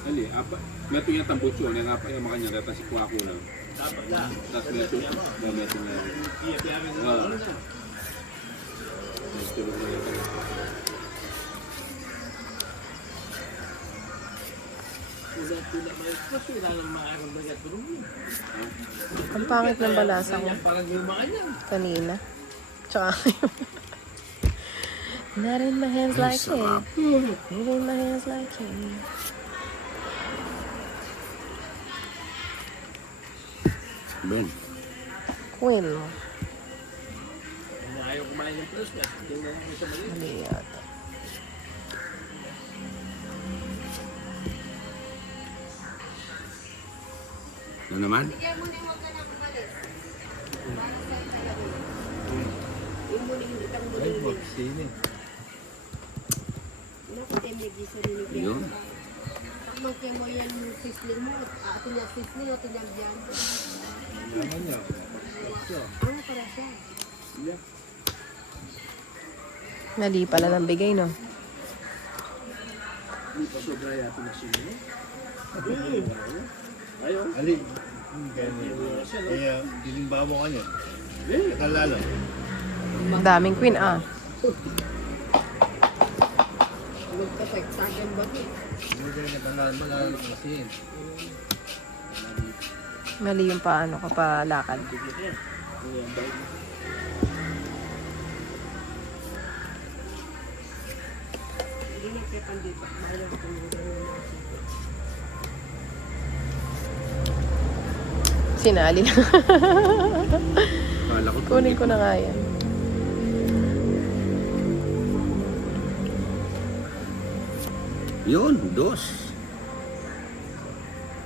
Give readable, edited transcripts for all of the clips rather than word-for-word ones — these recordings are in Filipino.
Ali, apa? Meto yung tambucho, yang apa yung makanya data si Kwaku na. Tas meto na. Ang pangit ng balasa ko. Kanina. Tsaka not in my hands like it. Not in my hands like it. Ben. Queen. Ayaw kumain ng plus na. Mali yata. Ano naman? Yun. Magkaya mo yan yung sisling mo, atin yung sisling o tinagyan. Para siya. Mali pala ng bigay, no? Ali, kaya dilimba mo ka niyan. Nakalala. Ang daming queen, ah. Magkasagsagan ba? Hindi ka nakalala mo na kasi. Mali yung paano ka palakad. Sinali na. Kala ko Kunin ko na nga yan. Yun, dos.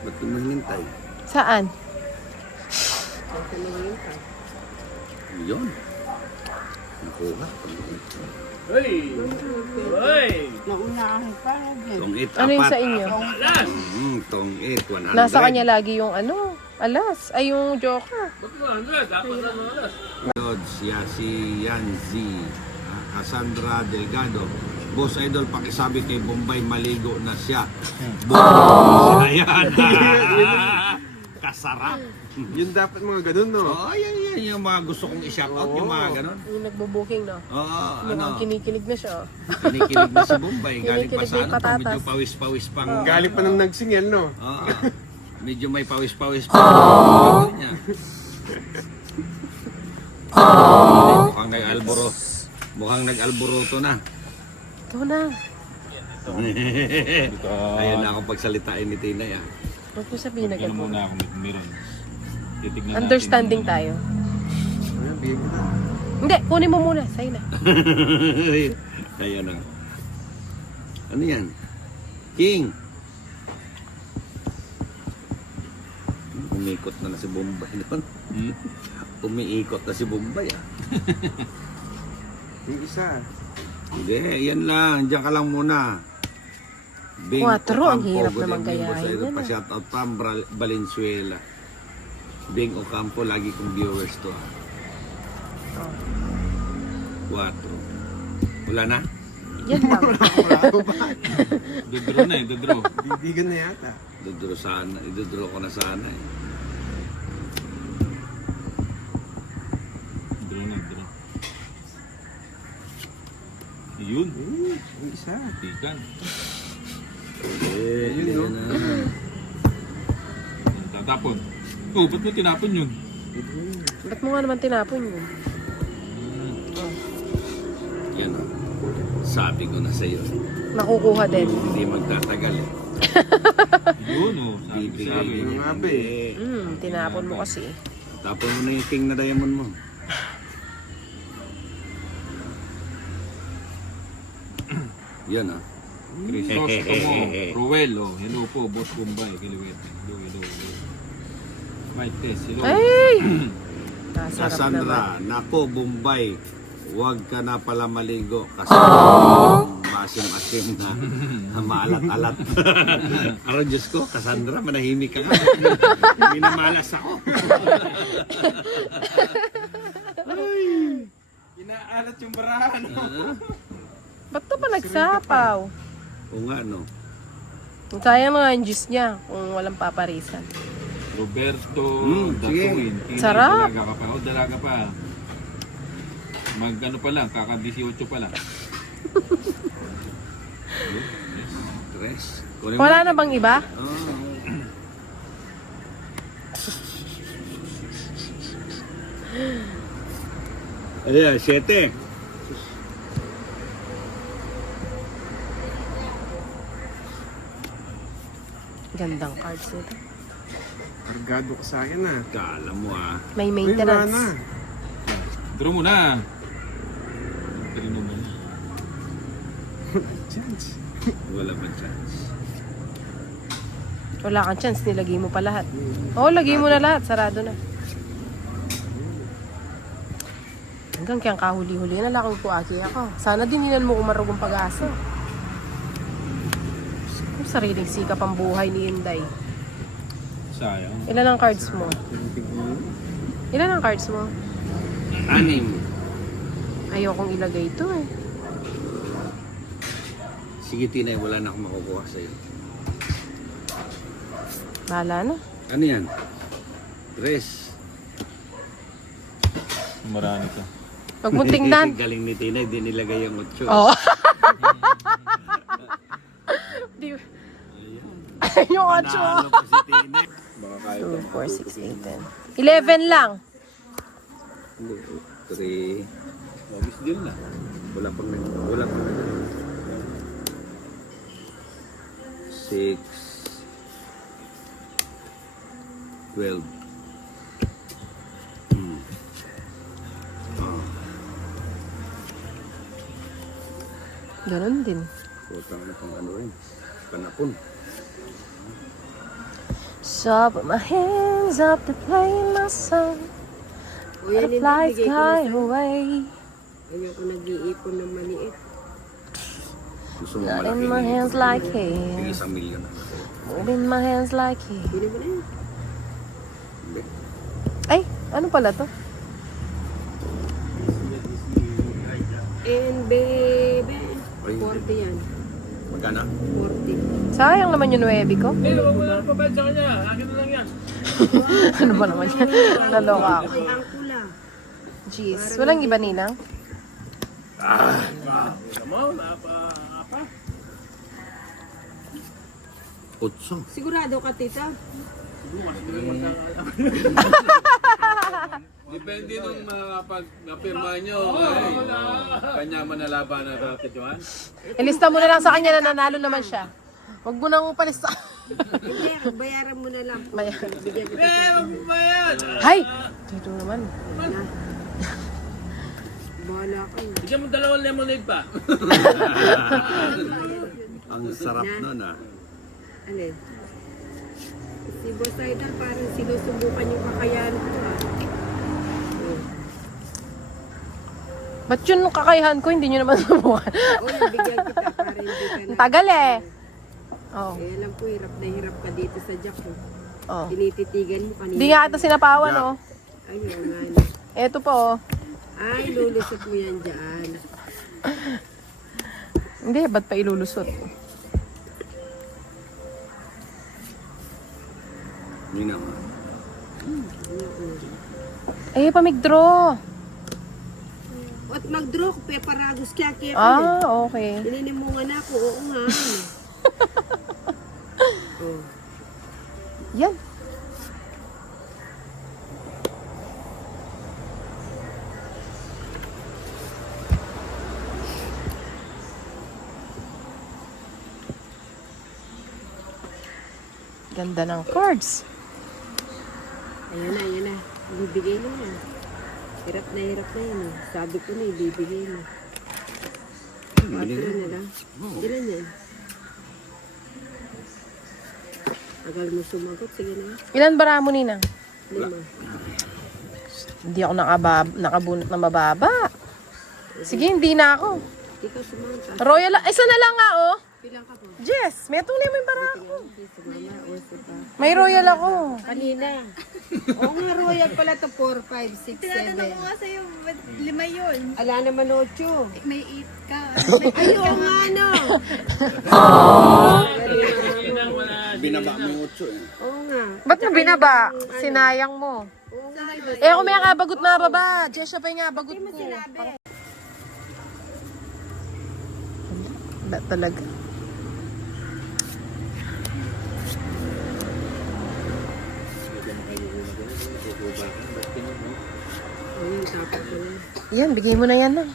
Ba't kumahintay? Saan? Yun. Nakuha. Hey! Hey! Naunahan pa rin. Tong 8, Ano yung sa inyo? Tong 8, 100. Nasa kanya lagi yung ano, alas. Ay, yung joker. Ba't 100? Dapat na alas. Siya si Yanzi, Cassandra Delgado. Boss Idol, pakisabi kay Bombay, maligo na siya. Bombay, yan. Kasarap. Yun dapat mga ganun, no? Oo, yan yung mga gusto kong i-shoutout, yung mga ganon. Yung nagbo-booking, no? Oo, Mukhang kinikilig na siya, oh. Kinikilig na si Bombay. Galing pa Kinikilig sa na yung ano, patatas. medyo pawis-pawis pang... Galing pa nang nagsingel, no? Oo. Medyo may pawis-pawis pa. Ano niya. Mukhang nag-alboro. Mukhang nag-alboroto na. Ito na. Ayun na akong pagsalitain ni Tinay, ah. Huwag mo sabihin na Ano ganun. muna ako meron. Titignan Understanding natin tayo. Ayun, bigyan mo na. Hindi, kunin mo muna. Sa'yo na. Ayun na. Ano yan? King! Umikot na si Bombay doon. Umiikot na si Bombay, ah. Yung isa. Hindi, yan lang. Diyan ka lang muna. Bing 4, ang Ocampo, hirap good naman evening, boss. gayahin Idol. yan, ah. Pa-shoutout Pam Valenzuela. Bing Ocampo, lagi kong viewers to. 4. Wala na? Yan lang. Bravo ba? Dodro na eh, dodro. Bibigan na yata. Idudro sana. Idudro ko na sana, eh. Dodro na, dodro. Yun. Yung isa. Tikan. Yun, no? na. Tatapon. Oh, ba't mo tinapon yun? Ba't mo nga naman tinapon yun? Yan, oh. Sabi ko na sa'yo. Nakukuha din. Hindi magtatagal, eh. Yun oh, sabi Bibigay Yung niya. nga ba, eh. Tinapon mo kasi. Tapon mo na yung king na diamond mo. Yan, ah. Crisostomo, Ruel, oh. Hello po, Boss Bombay, Kiliwet. Hello, hello, hello. Mike Tess, hello. Ay! Nasarap naman. Cassandra, nako Bombay, huwag ka na pala maligo kasi masim-asim na maalat-alat. Pero Diyos ko, Cassandra, manahimik ka nga. Minamalas ako. Inaalat yung barahan. Ah, Ba't to pa nagsapaw? o nga, no. Sayang nga yung juice niya kung walang paparisan. Roberto sige. Datuin. Sarap. Dalaga ka pa. O, dalaga pa. Mag-ano pa lang, kaka-18 pa lang. Tres. Kunin mo. Wala na bang iba? Ano yan? 7. Gandang cards nito. Kargado ka sa akin ah. Kala mo May Uy, wala maintenance. na. Draw mo na. Tignan mo. Chance. Wala pa chance. Wala kang chance, nilagay mo pa lahat. Oo, lagay mo na lahat. Sarado na. Hanggang kayang kahuli-huli na lang kung aki ako. Sana dininan mo umarugong pag-asa. Kung sariling sikap ang buhay ni Inday. Sayang. Ilan ang cards mo? Ilan ang cards mo? 6. Ayokong ilagay ito eh. Sige, Tinay, wala na akong makukuha sa'yo. Bahala na. Ano yan? Tres. Marami ka. Huwag mong tingnan. Galing ni Tinay, di nilagay yung 8. Oo. Di... Yung 8. Nanalo pa si Tinay. Baka kaya 2, 4, 6, 8, 10. 11 lang. 3. Mabis din na. Wala pang 6. 12. Ganon din. Putang na pang ano rin. Panapon. So, put my hands up to play my song. O yan, Let hindi, flies bigay ko na fly sa'yo. away. Ayoko nag-iipon ng maliit. Gusto mo Not malaki. in my hands like Bigay hair. 1 million. Moving my hands like hair. Bili mo na yun. Hindi. Ay, ano pala to? And baby, Ay, 40 yan. Magkano? 40. Sayang naman yung 9 ko. Eh, huwag mo na lang pabayad sa kanya. Akin na lang yan. Ano ba naman yan? Naloka ako. Ay, ang kula. Jeez. Walang iba, Ninang? Come on, apa. 8. Sigurado ka, tita? Depende nung napirma nyo. Ay, kanya manalaban na rapid yun. Ilista mo na lang sa kanya na nanalo naman siya. Huwag mo nang palista. Hindi, bayaran mo na lang. Bayaran. Bigyan kita. Eh, huwag mo ba yan? Hay! Dito naman. Bahala ka. Bigyan mo 2 lemonade pa. Ang sarap nun Ano eh? Si Boss Idol parang sinusubukan yung kakayahan ko Ba't yun kakayahan ko? Hindi nyo naman subukan. O, bigyan kita para hindi ka Ang na. tagal eh. Oh. Eh, alam ko, hirap na hirap ka dito sa Jack. Oh. Tinititigan mo kanina. Hindi nga ata sinapawan, oh. Ayun nga. no. Eto po, oh. Ay, lulusot mo yan dyan. Hindi, ba't pa ilulusot? Yun naman. Eh, pamigdraw. At mag-draw ko, paragos kaya kaya ko. Ah, okay. Nilinim mo nga na ako, oo nga. Oh. Yan. Ganda ng cards. Ayan na, ayan na. Ibibigay na yan. Hirap na yan. Eh. Sabi ko na, ibibigay na. 4 na lang. Ilan yan? Tagal mo sumagot. Sige na. Ilan bara mo, Ninang? 5. Hindi ako nakabunot na mababa. Sige, hindi na ako. Ikaw sumanta. Royal, isa na lang nga, oh. Pilang ka po? Jess, may tunay mo yung bara ako. Sumama, oso pa. May royal ako. Kanina. Oo nga, royal pala to 4, 5, 6, 7. Tinatanong ko nga sa'yo, ba't 5 yun? Ala naman 8. May 8 ka. Ay, oo nga, no. binaba mo yung 8 eh. Oo nga. Ba't mo binaba? Sinayang mo. Oo nga. Eh ako may kabagot na baba. Jesha pa yung kabagot ko. Ba talaga? Ayun, tapos ko na. Yan, bigay mo na yan lang.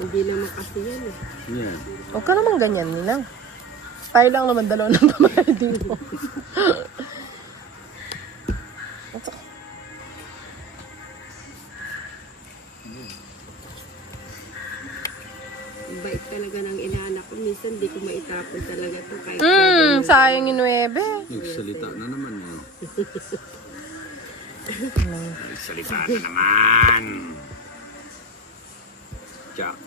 Hindi naman kasi yan eh. Yan. Huwag ka naman ganyan, Ninang. Tayo lang naman dalawa ng pamahal dito. Ang bait talaga ng inaanak ko. Minsan di ko maitapon talaga ito kahit Sayang yung 9. Nagsalita na naman eh. Nagsalita na naman. Jack.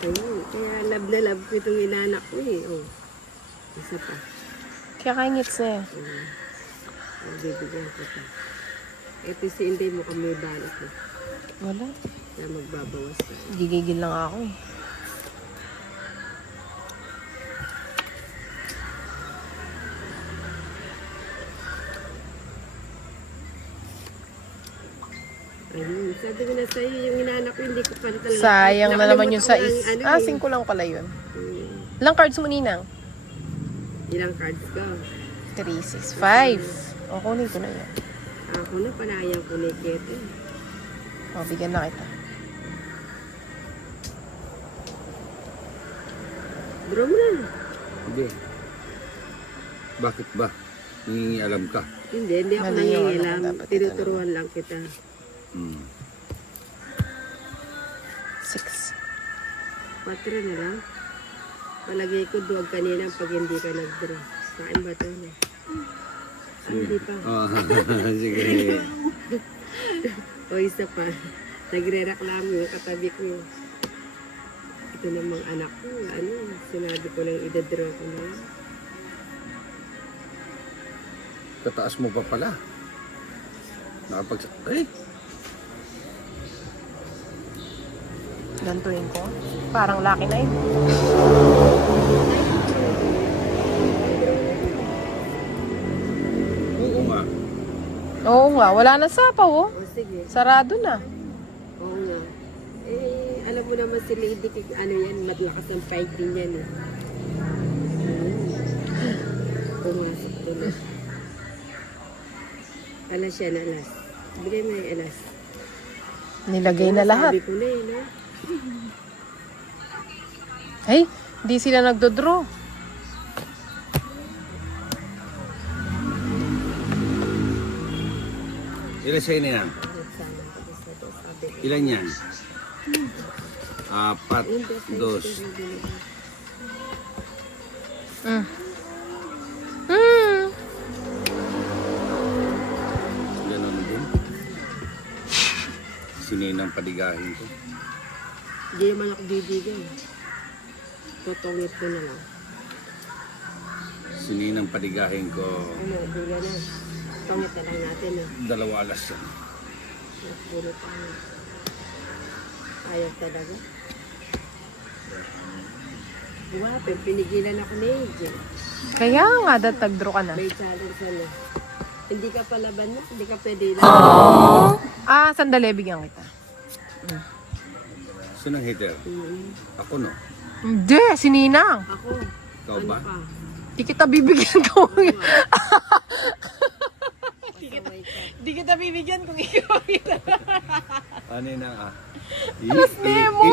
Ayun, kaya love na love ko itong inaanak ko eh. Oh. Isa pa. Kaya kangits na eh. Oh, bibigyan ko ito. Ito si Inday mo kami balak eh. Wala. Kaya magbabawas na. Gigigil lang ako eh. Ayun, sabi ko na sa'yo, yung inaanak ko, hindi ko pa talaga. Sayang na naman yung Nakalimutan sais. ko ang ano, 5 lang pala yun. eh. Ilang cards mo, Ninang? Ilang cards ka? 3, 6, 5. O, kunin ko na yan. Ako na, panayang ko ni Kete. O, bigyan na kita. Draw mo na. Hindi. Bakit ba? Nangingialam ka. Hindi ako Mali yung ano nangingilam. ko dapat Tinuturuan lang kita. Hmm. 6. 4 na lang. Palagay ko duwag kanina pag hindi ka nag-draw. Kain ba ito na? Hindi pa. Oh, sige. O isa pa. Nagre-reklamo yung katabi ko. Ito namang anak ko. Ano, sinabi ko lang idadraw ko na. Kataas mo pa pala. Eh, Gantuin ko. Parang laki na yun. oo nga. Oo nga, wala na sapaw oh. O sige. Sarado na. Oo nga. Eh, alam mo naman si Lady, ano yan, matlakas ang fighting yan eh. Pumasok doon. Alas yan, alas. Bigay mo yung alas. Nilagay na lahat. Sabi ko na eh, no? Hey, hindi sila nagdodraw. Ilan sa'yo na yan? Ilan yan? 4, 2. Mm. Mm. Ganon din. Sininang padigahin ko. Hindi naman ako bibigyan. Totongit ko na lang. Sininang padigahin ko. Ano, bigyan na. Tongit na lang natin ah. 2 alas yan. Bulot ano. Ayaw talaga. Guwapo, pinigilan ako ni AJ. Kaya nga, nagdraw ka na. May challenge ano. Hindi ka palaban mo, hindi ka pwede lang. Ah, sandali, bigyan kita. Sino ang hater? Ako no? Hindi, si Ninang. Ako, Ikaw ano ba? pa? Di kita bibigyan kung... Kasaway ka. Di kita bibigyan kung ikaw kita. Ano na Tapos Nemo!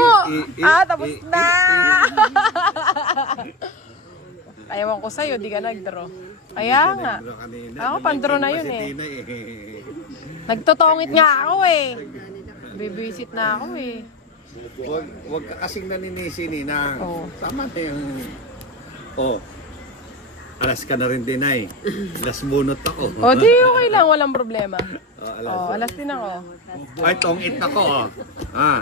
Tapos na! Ayawan ko sa'yo, di ka nag-draw. Kaya nga. Ako, pan-draw na yun eh. Nagtotongit nga ako eh. Bibisit na ako eh. Wag ka kasing naninisi ni na. Oo. Tama na yung... Oh. Alas ka na rin din ay. Alas bunot ako. O di okay lang, walang problema. Oh, alas. O, alas din ako. Ay, tongit ako. Oh.